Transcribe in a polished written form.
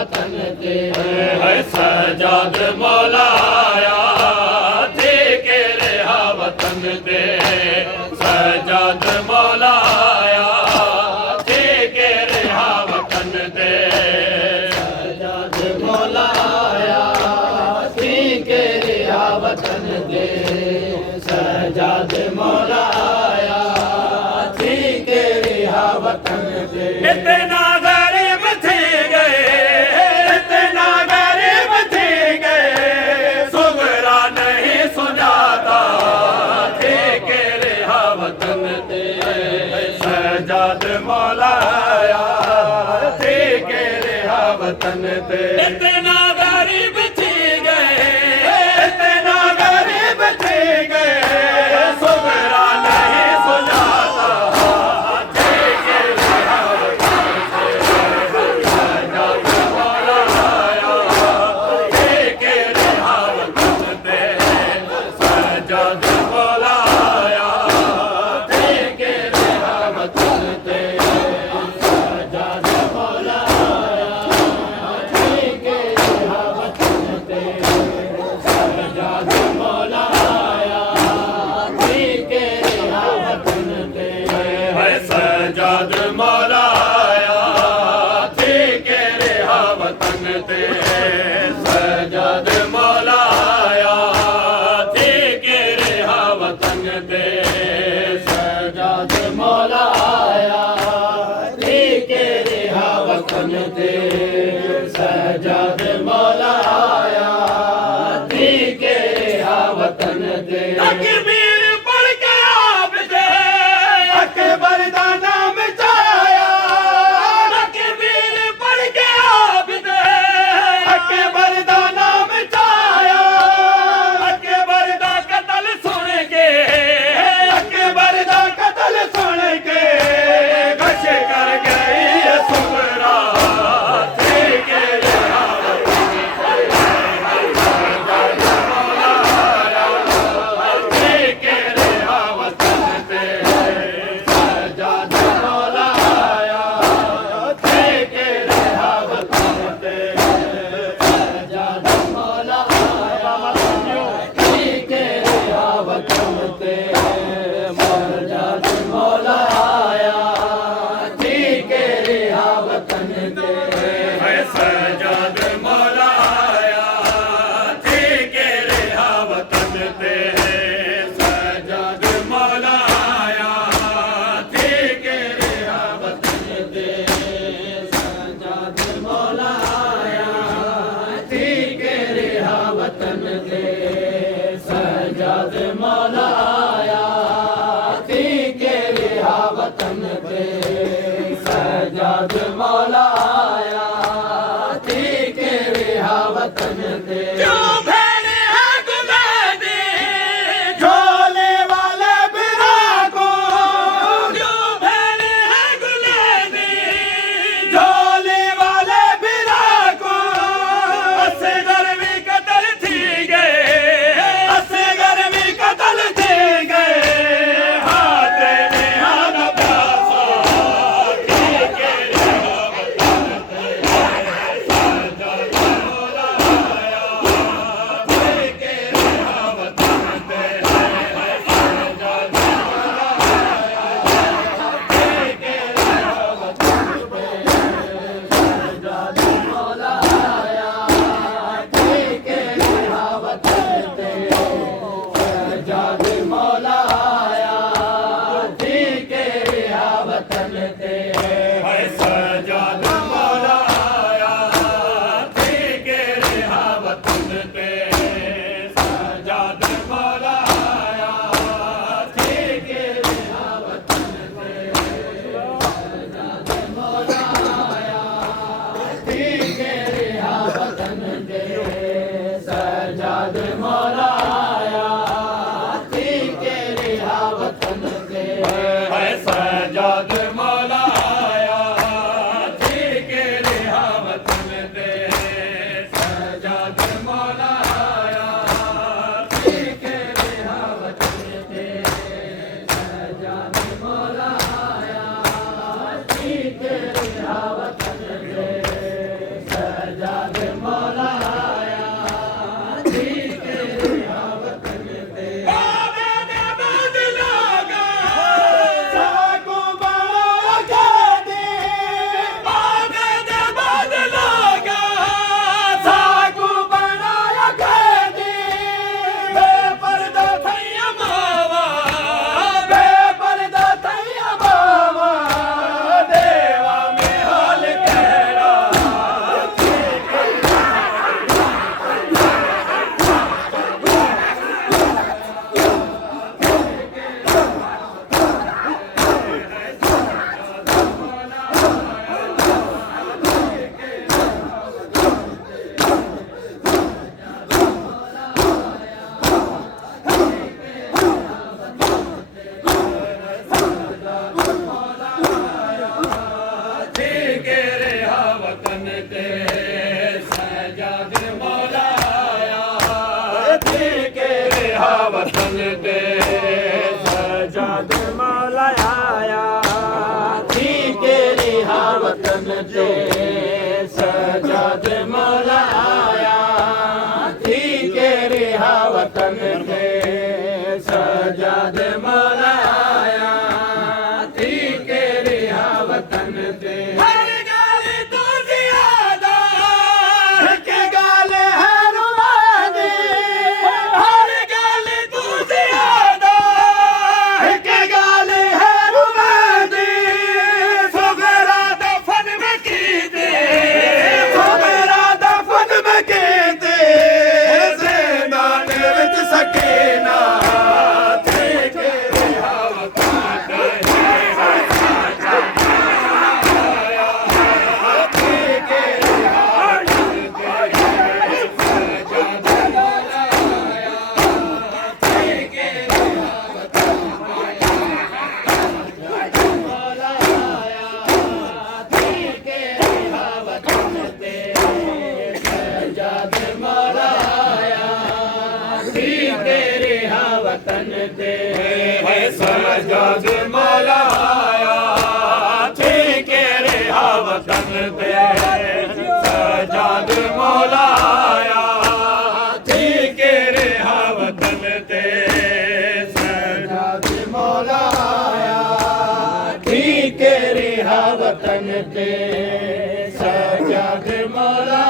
वतन ते है सजाद मौलाया के रहा वतन ते सजाद मौलाया के रहा वतन ते सजाद मौलाया के रहा वतन ते सजाद मौलाया के रहा वतन ते इतना गरीब थे गए इतना गरीब थे गए सुगरा नहीं सुनाता थे के रहा वतन ते सजाद मौलाया थे के रहा वतन ते इतना गरीब थे गए इतना गरीब थे गए सुगरा नहीं सुनाता थे के रहा वतन ते सजाद मौलाया थे के रहा वतन ते सजाद मौलाया थे के रहा वतन ते सजाद मौलाया थे के रहा वतन ते सजाद मौलाया थे के रहा वतन ते है सजाद मौलाया थे के रहा वतन ते सजाद मौलाया थे के रहा वतन ते सजाद मौलाया थे के रहा वतन ते सजाद मौलाया थे के रहा वतन ते तकबीर पढ़ के आप दे अकबर दा नाम चाया तकबीर पढ़ के आप दे अकबर दा नाम चाया अकबर दा कत्ल सुन के अकबर दा कत्ल सुन के गश कर गई सुगरा थे के रहा वतन थे के रहा वतन ते सजाद मौलाया थे के रहा वतन ते सजाद मौलाया थे के रहा वतन ते सजाद मौलाया थे के रहा वतन ते है सजाद मौलाया थे के रहा वतन ते सजाद मौलाया थे के रहा वतन ते सजाद मौलाया थे के रहा वतन ते सजाद मौलाया थे के रहा वतन ते सजाद मौलाया थे के रहा वतन ते क्यों भेड़े हैं गुलाबी झोले वाले बिरा को क्यों भेड़े हैं गुलाबी झोले वाले बिरा को असे गर्मी कतल थी गए असे गर्मी कतल थी गए हाथ ने हाथ प्यासा थे के रहा वतन ते सजाद मौलाया ते सजाद मौला आया ठीक रहा वतन ते सजाद मौला आया ठीक रहा वतन ते सजाद मौला आया ठीक रहा वतन ते सजाद मौला आया ठीक रहा वतन ते हर गाल तू जियादा के गाल है रुबादी हर गाल तू जियादा के गाल है रुबादी सवेरा दफन में कीते सवेरा दफन में कीते ज़िंदान विच सकीना वतन ते सजाद मौला आया ठीक रहा वतन ते सजाद मौला आया ठीक रहा वतन ते सजाद मौला आया ठीक रहा वतन ते सजाद मौला